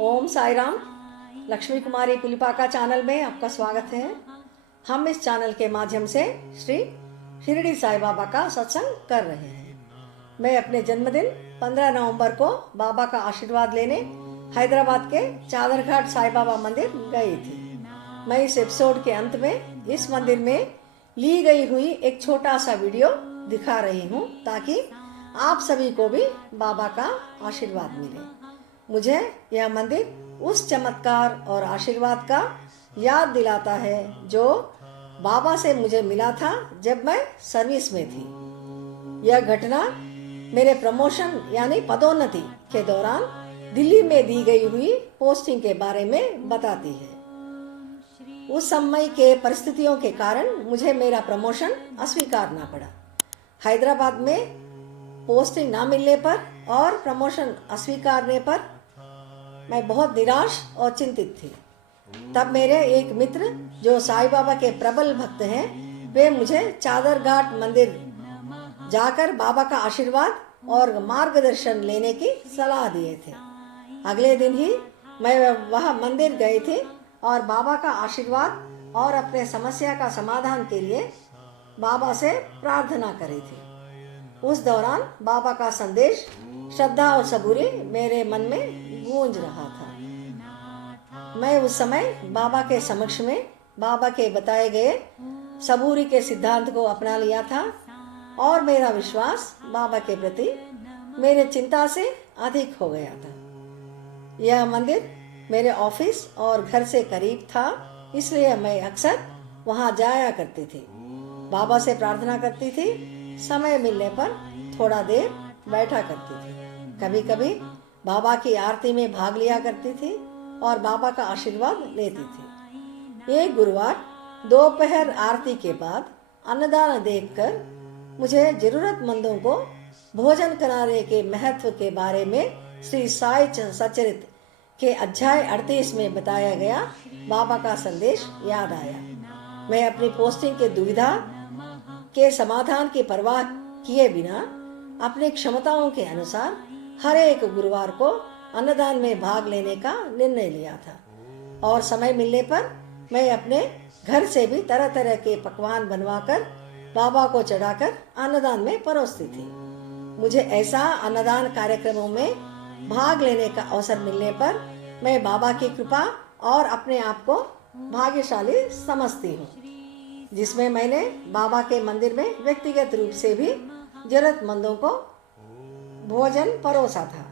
ओम साई राम। लक्ष्मी कुमारी पुलिपाका channel में आपका स्वागत है। हम इस चैनल के माध्यम से श्री शिरडी साई बाबा का सत्संग कर रहे हैं। मैं अपने जन्मदिन 15 नवंबर को बाबा का आशीर्वाद लेने हैदराबाद के चादरघाट साई बाबा मंदिर गई थी। मैं इस एपिसोड के अंत में इस मंदिर में ली गई हुई एक छोटा सा वीडियो दिखा रही हूँ ताकि आप सभी को भी बाबा का आशीर्वाद मिले। मुझे यह मंदिर उस चमत्कार और आशीर्वाद का याद दिलाता है जो बाबा से मुझे मिला था जब मैं सर्विस में थी। यह घटना मेरे प्रमोशन यानी पदोन्नति के दौरान दिल्ली में दी गई हुई पोस्टिंग के बारे में बताती है। उस समय के परिस्थितियों के कारण मुझे मेरा प्रमोशन अस्वीकारना पड़ा। हैदराबाद में पोस्टिंग ना मिलने पर और प्रमोशन अस्वीकारने पर मैं बहुत निराश और चिंतित थी। तब मेरे एक मित्र जो साईं बाबा के प्रबल भक्त हैं, वे मुझे चादरघाट मंदिर जाकर बाबा का आशीर्वाद और मार्गदर्शन लेने की सलाह दिए थे। अगले दिन ही मैं वह मंदिर गई थी और बाबा का आशीर्वाद और अपने समस्या का समाधान के लिए बाबा से प्रार्थना करी थी। उस दौरान बाबा का संदेश श्रद्धा और सबूरी मेरे मन में गूंज रहा था। मैं उस समय बाबा के समक्ष में बाबा के बताए गए सबूरी के सिद्धांत को अपना लिया था और मेरा विश्वास बाबा के प्रति मेरे चिंता से अधिक हो गया था। यह मंदिर मेरे ऑफिस और घर से करीब था, इसलिए मैं अक्सर वहां जाया करती थी। बाबा से प्रार्थना करती थी, समय मिलने पर थोड़ा देर बैठा करती थी। कभी कभी बाबा की आरती में भाग लिया करती थी और बाबा का आशीर्वाद लेती थी। एक गुरुवार दोपहर आरती के बाद अन्नदान देखकर मुझे जरूरतमंदों को भोजन कराने के महत्व के बारे में श्री साई सचरित के अध्याय 38 में बताया गया बाबा का संदेश याद आया। मैं अपनी पोस्टिंग के दुविधा के समाधान की परवाह किए बिना अपनी क्षमताओं के अनुसार हर एक गुरुवार को अन्नदान में भाग लेने का निर्णय लिया था और समय मिलने पर मैं अपने घर से भी तरह तरह के पकवान बनवाकर बाबा को चढ़ाकर अन्नदान में परोसती थी। मुझे ऐसा अन्नदान कार्यक्रमों में भाग लेने का अवसर मिलने पर मैं बाबा की कृपा और अपने आप को भाग्यशाली समझती हूँ, जिसमें मैंने बाबा के मंदिर में व्यक्तिगत रूप से भी जरूरतमंदों को भोजन परोसा था।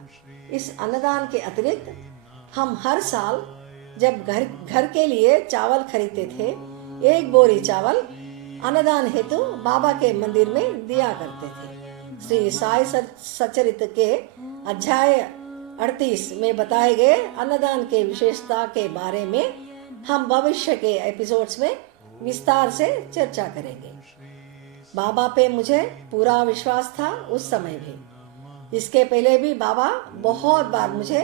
इस अन्नदान के अतिरिक्त हम हर साल जब घर के लिए चावल खरीदते थे, एक बोरी चावल अन्नदान हेतु बाबा के मंदिर में दिया करते थे। श्री साई सचरित के अध्याय 38 में बताए गए अन्नदान के विशेषता के बारे में हम भविष्य के एपिसोड्स में विस्तार से चर्चा करेंगे। बाबा पे मुझे पूरा विश्वास था उस समय भी। इसके पहले भी बाबा बहुत बार मुझे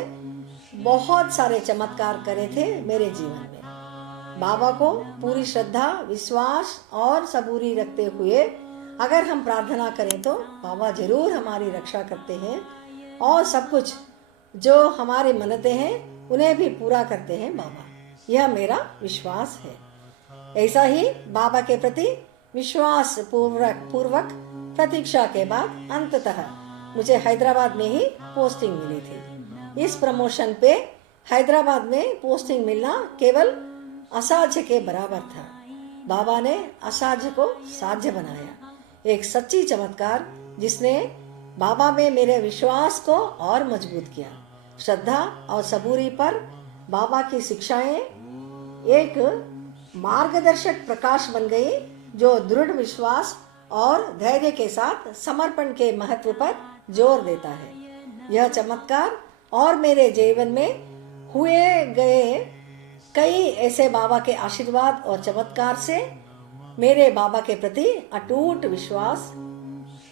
बहुत सारे चमत्कार करे थे मेरे जीवन में। बाबा को पूरी श्रद्धा, विश्वास और सबूरी रखते हुए अगर हम प्रार्थना करें तो बाबा जरूर हमारी रक्षा करते हैं और सब कुछ जो हमारी मन्नतें हैं उन्हें भी पूरा करते हैं बाबा। यह मेरा विश्वास है। ऐसा ही बाबा के प्रति विश्वास पूर्वक प्रतीक्षा के बाद अंततः मुझे हैदराबाद में ही पोस्टिंग मिली थी। इस प्रमोशन पे हैदराबाद में पोस्टिंग मिलना केवल असाध्य के बराबर था। बाबा ने असाध्य को साध्य बनाया। एक सच्ची चमत्कार जिसने बाबा में मेरे विश्वास को और मजबूत किया। श्रद्धा और सबूरी पर बाबा की शिक्षाएं एक मार्गदर्शक प्रकाश बन गई जो दृढ़ विश्वास और धैर्य के साथ समर्पण के महत्व पर जोर देता है। यह चमत्कार और मेरे जीवन में हुए गए कई ऐसे बाबा के आशीर्वाद और चमत्कार से मेरे बाबा के प्रति अटूट विश्वास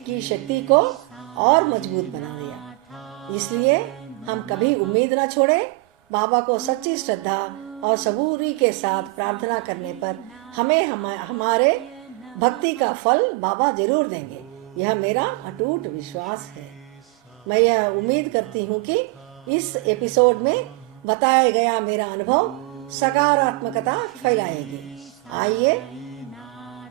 की शक्ति को और मजबूत बना दिया। इसलिए हम कभी उम्मीद न छोड़े। बाबा को सच्ची श्रद्धा और सबूरी के साथ प्रार्थना करने पर हमें हमारे भक्ति का फल बाबा जरूर देंगे। यह मेरा अटूट विश्वास है। मैं यह उम्मीद करती हूँ कि इस एपिसोड में बताया गया मेरा अनुभव सकारात्मकता फैलाएगी। आइए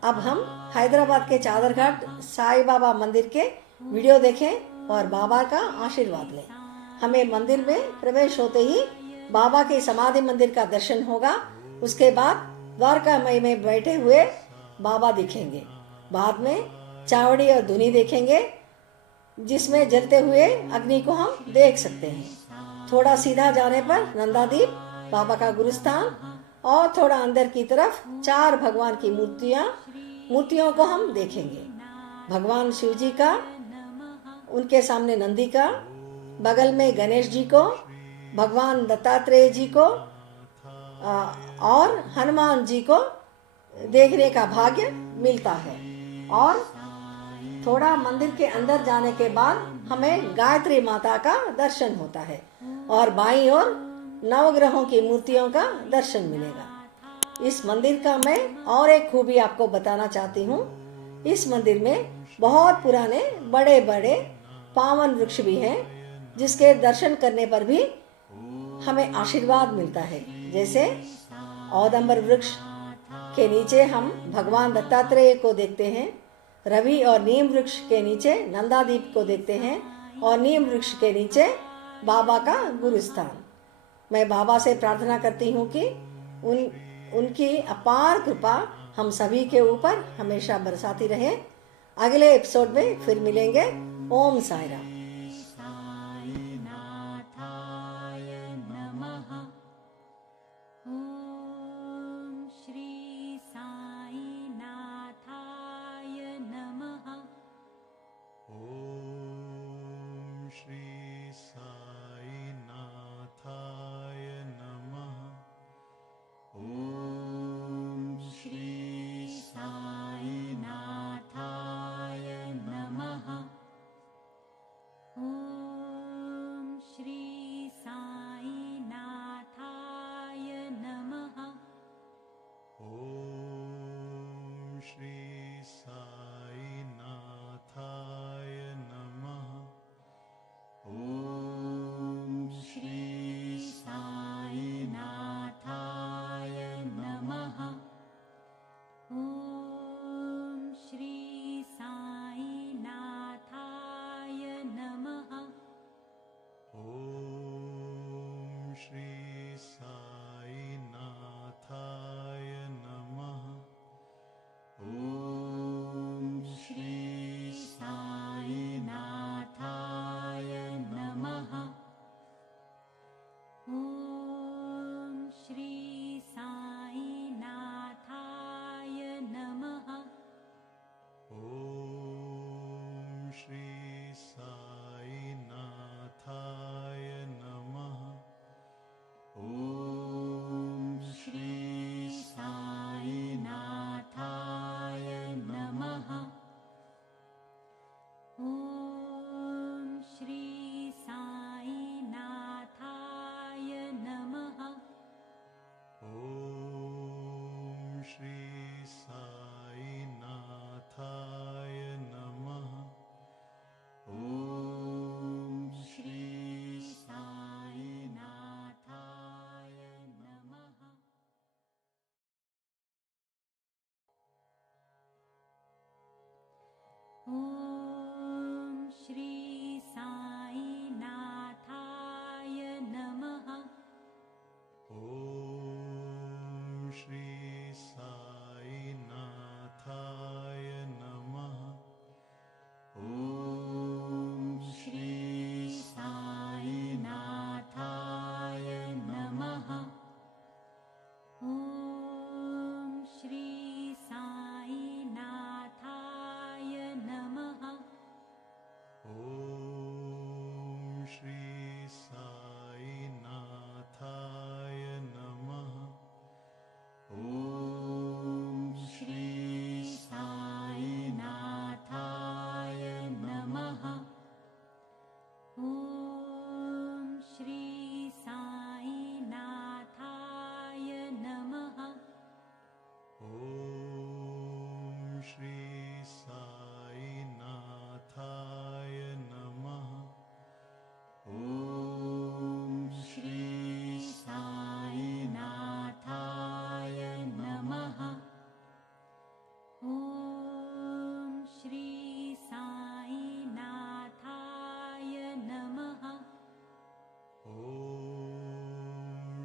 अब हम हैदराबाद के चादरघाट साईं बाबा मंदिर के वीडियो देखें और बाबा का आशीर्वाद लें। हमें मंदिर में प्रवेश होते ही बाबा के समाधि मंदिर का दर्शन होगा। उसके बाद द्वारकामई में बैठे हुए बाबा दिखेंगे। बाद में चावड़ी और धुनी देखेंगे जिसमें जलते हुए अग्नि को हम देख सकते हैं। थोड़ा सीधा जाने पर नंदादीप बाबा का गुरुस्थान और थोड़ा अंदर की तरफ 4 भगवान की मूर्तियों को हम देखेंगे। भगवान शिव जी का, उनके सामने नंदी का, बगल में गणेश जी को, भगवान दत्तात्रेय जी को और हनुमान जी को देखने का भाग्य मिलता है। और थोड़ा मंदिर के अंदर जाने के बाद हमें गायत्री माता का दर्शन होता है और बाईं ओर नवग्रहों की मूर्तियों का दर्शन मिलेगा। इस मंदिर का मैं और एक खूबी आपको बताना चाहती हूँ। इस मंदिर में बहुत पुराने बड़े बड़े पावन वृक्ष भी हैं जिसके दर्शन करने पर भी हमें आशीर्वाद मिलता है। जैसे औदंबर वृक्ष के नीचे हम भगवान दत्तात्रेय को देखते हैं, रवि और नीम वृक्ष के नीचे नंदादीप को देखते हैं और नीम वृक्ष के नीचे बाबा का गुरुस्थान। मैं बाबा से प्रार्थना करती हूँ कि उनकी अपार कृपा हम सभी के ऊपर हमेशा बरसाती रहे। अगले एपिसोड में फिर मिलेंगे। ओम साई राम।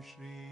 श्री